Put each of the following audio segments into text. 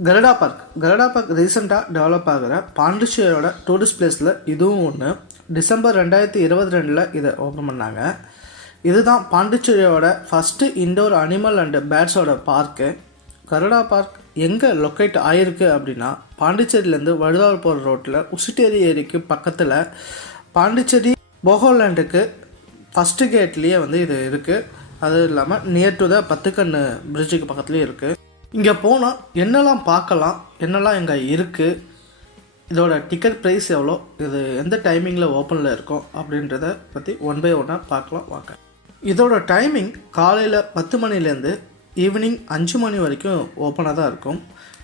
Garuda Park. Garuda Park ரீசெண்டாக develop ஆகிற பாண்டிச்சேரியோட tourist பிளேஸில் இதுவும் ஒன்று. டிசம்பர் 2022 இதை ஓப்பன் பண்ணாங்க. இதுதான் பாண்டிச்சேரியோட ஃபஸ்ட்டு இண்டோர் அனிமல் அண்ட் பேர்ட்ஸோட பார்க்கு. கருடா பார்க் எங்கே லொக்கேட் ஆகிருக்கு அப்படின்னா, பாண்டிச்சேரியிலேருந்து வழுதாவூர் போகிற ரோட்டில் உசிட்டேரி ஏரிக்கு பக்கத்தில் பாண்டிச்சேரி போகோலேண்டுக்கு ஃபஸ்ட்டு கேட்லேயே இது இருக்குது. அதுவும் இல்லாமல் நியர் டு த பத்துக்கண்ணு பிரிட்ஜுக்கு பக்கத்துலேயே இருக்குது. இங்கே போனால் என்னெல்லாம் பார்க்கலாம், என்னெல்லாம் இங்கே இருக்குது, இதோட டிக்கெட் ப்ரைஸ் எவ்வளோ, இது எந்த டைமிங்கில் ஓப்பனில் இருக்கும் அப்படின்றத பற்றி ஒன் பை ஒன்னாக பார்க்கலாம் வாங்க. இதோட டைமிங் காலையில் 10 மணிலேருந்து ஈவினிங் 5 மணி வரைக்கும் ஓப்பனாக தான் இருக்கும்.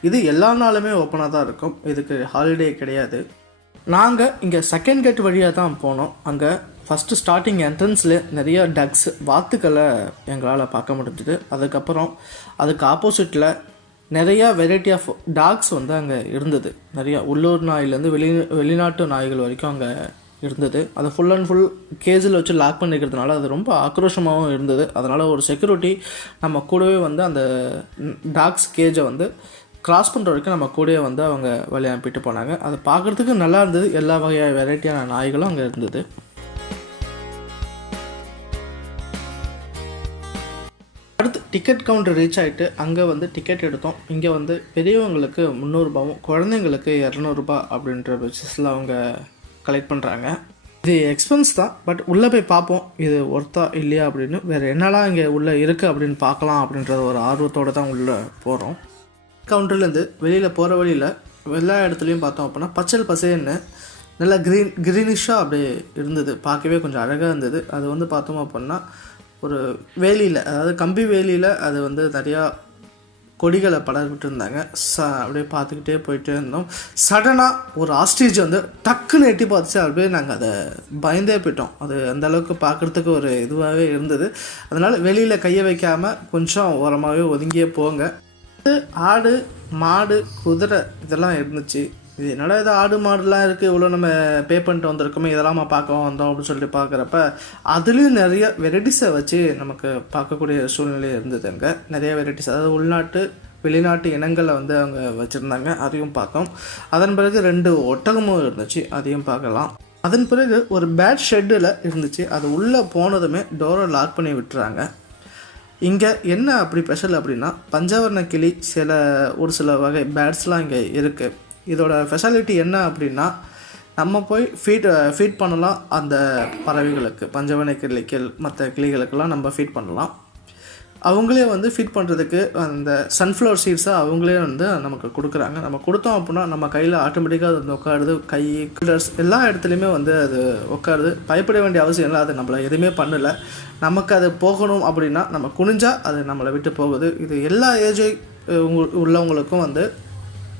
இது எல்லா நாளுமே ஓப்பனாக தான் இருக்கும், இதுக்கு ஹாலிடே கிடையாது. நாங்கள் இங்கே செகண்ட் கேட் வழியாக தான் போனோம். அங்கே ஃபஸ்ட்டு ஸ்டார்டிங் என்ட்ரன்ஸில் நிறைய டக்ஸ் வாத்துக்களை எங்களால் பார்க்க முடிஞ்சுது. அதுக்கப்புறம் அதுக்கு ஆப்போசிட்டில் நிறையா வெரைட்டி ஆஃப் டாக்ஸ் அங்கே இருந்தது. நிறையா உள்ளூர் நாயிலேருந்து வெளிநாட்டு நாய்கள் வரைக்கும் அங்கே இருந்தது. அதை ஃபுல் அண்ட் ஃபுல் கேஜில் வச்சு லாக் பண்ணிக்கிறதுனால அது ரொம்ப ஆக்ரோஷமாகவும் இருந்தது. அதனால் ஒரு செக்யூரிட்டி நம்ம கூடவே அந்த டாக்ஸ் கேஜை கிராஸ் பண்ணுற வரைக்கும் நம்ம கூடவே அவங்க வழி அனுப்பிட்டு போனாங்க. அதை பார்க்குறதுக்கு நல்லா இருந்தது. எல்லா வகையான வெரைட்டியான நாய்களும் அங்கே இருந்தது. அடுத்து டிக்கெட் கவுண்டர் ரீச் ஆகிட்டு அங்கே டிக்கெட் எடுத்தோம். இங்கே பெரியவங்களுக்கு 300 ரூபாவும் குழந்தைங்களுக்கு 200 ரூபா அப்படின்ற பட்சஸில் அவங்க கலெக்ட் பண்ணுறாங்க. இது எக்ஸ்பென்ஸ் தான், பட் உள்ளே போய் பார்ப்போம் இது ஒர்த்தா இல்லையா அப்படின்னு, வேறு என்னெல்லாம் இங்கே உள்ளே இருக்குது அப்படின்னு பார்க்கலாம் அப்படின்ற ஒரு ஆர்வத்தோடு தான் உள்ளே போகிறோம். கவுண்டர்லேருந்து வெளியில் போகிற வழியில் எல்லா இடத்துலையும் பார்த்தோம் அப்படின்னா பச்சை பசேன்னு நல்லா க்ரீனிஷாக அப்படியே இருந்தது. பார்க்கவே கொஞ்சம் அழகாக இருந்தது. அது பார்த்தோம் அப்படின்னா ஒரு வேலியில், அதாவது கம்பி வேலியில் அது நிறையா கொடிகளை படர்விட்டு இருந்தாங்க. அப்படியே பார்த்துக்கிட்டே போயிட்டே இருந்தோம். சடனாக ஒரு ஆஸ்ட்ரிச் டக்குன்னு எட்டி பார்த்துச்சு. அப்படியே நாங்கள் அதை பயந்தே போயிட்டோம். அது அந்தளவுக்கு பார்க்குறதுக்கு ஒரு இதுவாகவே இருந்தது. அதனால் வெளியில் கையை வைக்காமல் கொஞ்சம் ஓரமாகவே ஒதுங்கியே போங்க. ஆடு, மாடு, குதிரை இதெல்லாம் இருந்துச்சு. இது என்னடா இது ஆடு மாடுலாம் இருக்குது, இவ்வளோ நம்ம பே பண்ணிட்டு வந்திருக்கோமே, இதெல்லாம் நம்ம பார்க்க வந்தோம் அப்படின்னு சொல்லிட்டு பார்க்குறப்ப அதுலேயும் நிறைய வெரைட்டிஸை வச்சு நமக்கு பார்க்கக்கூடிய சூழ்நிலை இருந்தது. அங்கே நிறைய வெரைட்டிஸ், அதாவது உள்நாட்டு வெளிநாட்டு இனங்களை அவங்க வச்சுருந்தாங்க. அதையும் பார்த்தோம். அதன் பிறகு 2 ஒட்டகமும் இருந்துச்சு, அதையும் பார்க்கலாம். அதன் பிறகு ஒரு பேட் ஷெட்டில் இருந்துச்சு. அது உள்ளே போனதுமே டோரை லாக் பண்ணி விட்டுறாங்க. இங்கே என்ன அப்படி ஸ்பெஷல் அப்படின்னா, பஞ்சவர்ண கிளி ஒரு சில வகை பேட்ஸ்லாம் இங்கே இருக்குது. இதோட ஸ்பெஷாலிட்டி என்ன அப்படின்னா, நம்ம போய் ஃபீட் பண்ணலாம் அந்த பறவைகளுக்கு, பஞ்சவர்ண கிளிகள் மற்ற கிளிகளுக்கெல்லாம் நம்ம ஃபீட் பண்ணலாம். அவங்களே ஃபீட் பண்ணுறதுக்கு அந்த சன்ஃப்ளவர் சீட்ஸை அவங்களே நமக்கு கொடுக்குறாங்க. நம்ம கொடுத்தோம் அப்படின்னா நம்ம கையில் ஆட்டோமேட்டிக்காக அது உட்காருது. கை கில்லர்ஸ் எல்லா இடத்துலையுமே அது உட்காருது. பயப்பட வேண்டிய அவசியம் இல்லை. அது நம்மளை எதுவுமே பண்ணலை. நமக்கு அது போகணும் அப்படின்னா நம்ம குனிஞ்சால் அது நம்மளை விட்டு போகுது. இது எல்லா ஏஜ் உள்ளவங்களுக்கும்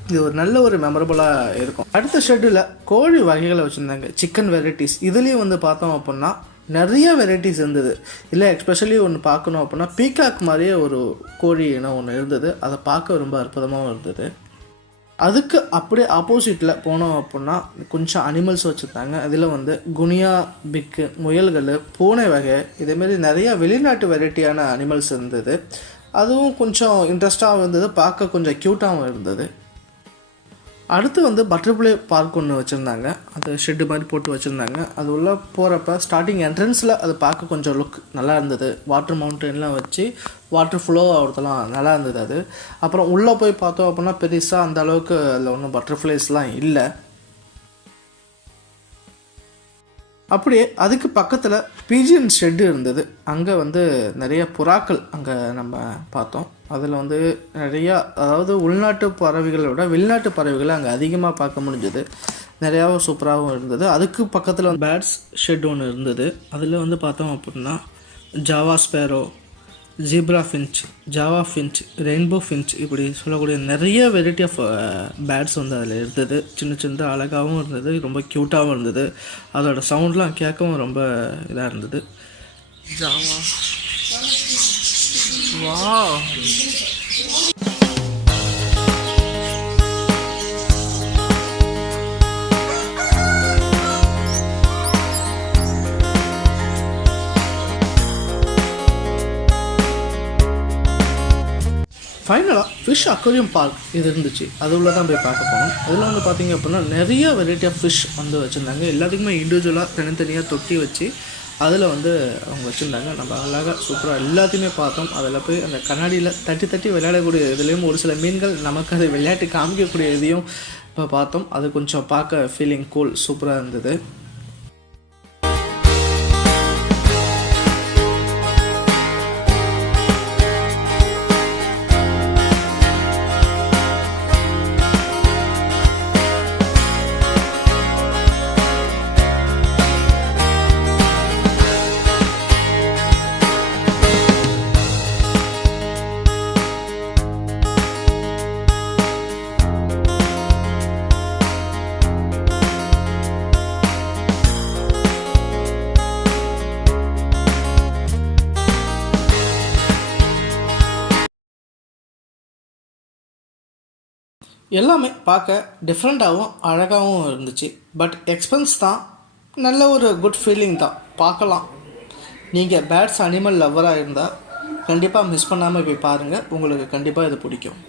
இது ஒரு நல்ல ஒரு மெமரபுளாக இருக்கும். அடுத்த ஷெட்டில் கோழி வகைகளை வச்சுருந்தாங்க. சிக்கன் வெரைட்டிஸ் இதுலேயும் பார்த்தோம் அப்படின்னா நிறைய வெரைட்டிஸ் இருந்தது. இல்லை எஸ்பெஷலி ஒன்று பார்க்கணும் அப்படின்னா பீகாக் மாதிரியே ஒரு கோழி இனம் ஒன்று இருந்தது. அதை பார்க்க ரொம்ப அற்புதமாகவும் இருந்தது. அதுக்கு அப்படியே ஆப்போசிட்டில் போனோம் அப்படின்னா கொஞ்சம் அனிமல்ஸ் வச்சுருந்தாங்க. அதில் குனியா, பிக்கு, முயல்கள், பூனை வகை இதேமாரி நிறையா வெளிநாட்டு வெரைட்டியான அனிமல்ஸ் இருந்தது. அதுவும் கொஞ்சம் இன்ட்ரெஸ்டாகவும் இருந்தது, பார்க்க கொஞ்சம் க்யூட்டாகவும் இருந்தது. அடுத்து பட்டர்ஃப்ளை பார்க் ஒன்று வச்சுருந்தாங்க. அது ஷெட்டு மாதிரி போட்டு வச்சுருந்தாங்க. அது உள்ளே போகிறப்ப ஸ்டார்டிங் என்ட்ரன்ஸில் அது பார்க்க கொஞ்சம் லுக் நல்லா இருந்தது. வாட்டர் மவுண்டன்லாம் வச்சு வாட்டர் ஃப்ளோ ஆகிறதுலாம் நல்லா இருந்தது. அது அப்புறம் உள்ளே போய் பார்த்தோம் அப்படின்னா பெருசாக அந்த அளவுக்கு அதில் ஒன்றும் பட்டர்ஃப்ளைஸ்லாம் இல்லை. அப்படியே அதுக்கு பக்கத்தில் பீஜியன் ஷெட்டு இருந்தது. அங்கே நிறைய புறாக்கள் அங்கே நம்ம பார்த்தோம். அதில் நிறையா, அதாவது உள்நாட்டு பறவைகளை விட வெளிநாட்டு பறவைகளை அங்கே அதிகமாக பார்க்க முடிஞ்சது. நிறையாவும் சூப்பராகவும் இருந்தது. அதுக்கு பக்கத்தில் பேர்ட்ஸ் ஷெட் ஒன்று இருந்தது. அதில் பார்த்தோம் அப்படின்னா Java Sparrow, zebra Finch, Java Finch, rainbow Finch இப்படி சொல்லக்கூடிய நிறைய வெரைட்டி ஆஃப் பேர்ட்ஸ் அதில் இருந்தது. சின்ன சின்ன அழகாகவும் இருந்தது, ரொம்ப க்யூட்டாகவும் இருந்தது. அதோட சவுண்ட்லாம் கேட்கவும் ரொம்ப இதாக இருந்தது. ஜாவா வா ஃபைனலாக ஃபிஷ் அக்வேரியம் பார்க் இது இருந்துச்சு. அது உள்ள தான் போய் பார்க்க போனோம். அதில் வந்து பார்த்திங்க அப்படின்னா நிறைய வெரைட்டி ஆஃப் ஃபிஷ் வந்து வச்சுருந்தாங்க. எல்லாத்துக்குமே இண்டிவிஜுவலாக தனித்தனியாக தொட்டி வச்சு அதில் வந்து அவங்க வச்சுருந்தாங்க. நம்ம அழகாக சூப்பராக எல்லாத்தையுமே பார்த்தோம். அதில் போய் அந்த கண்ணாடியில் தட்டி தட்டி விளையாடக்கூடிய இதுலேயும் ஒரு சில மீன்கள் நமக்கு அது விளையாட்டு காமிக்கக்கூடிய இதையும் இப்போ பார்த்தோம். அது கொஞ்சம் பார்க்க ஃபீலிங் கூல் சூப்பராக இருந்தது. எல்லாமே பார்க்க டிஃப்ரெண்ட்டாகவும் அழகாகவும் இருந்துச்சு. பட் எக்ஸ்பென்ஸ் தான். நல்ல ஒரு குட் ஃபீலிங் தான். பார்க்கலாம். நீங்கள் பேர்ட்ஸ் அனிமல் லவ்வராக இருந்தால் கண்டிப்பாக மிஸ் பண்ணாமல் போய் பாருங்கள். உங்களுக்கு கண்டிப்பாக இது பிடிக்கும்.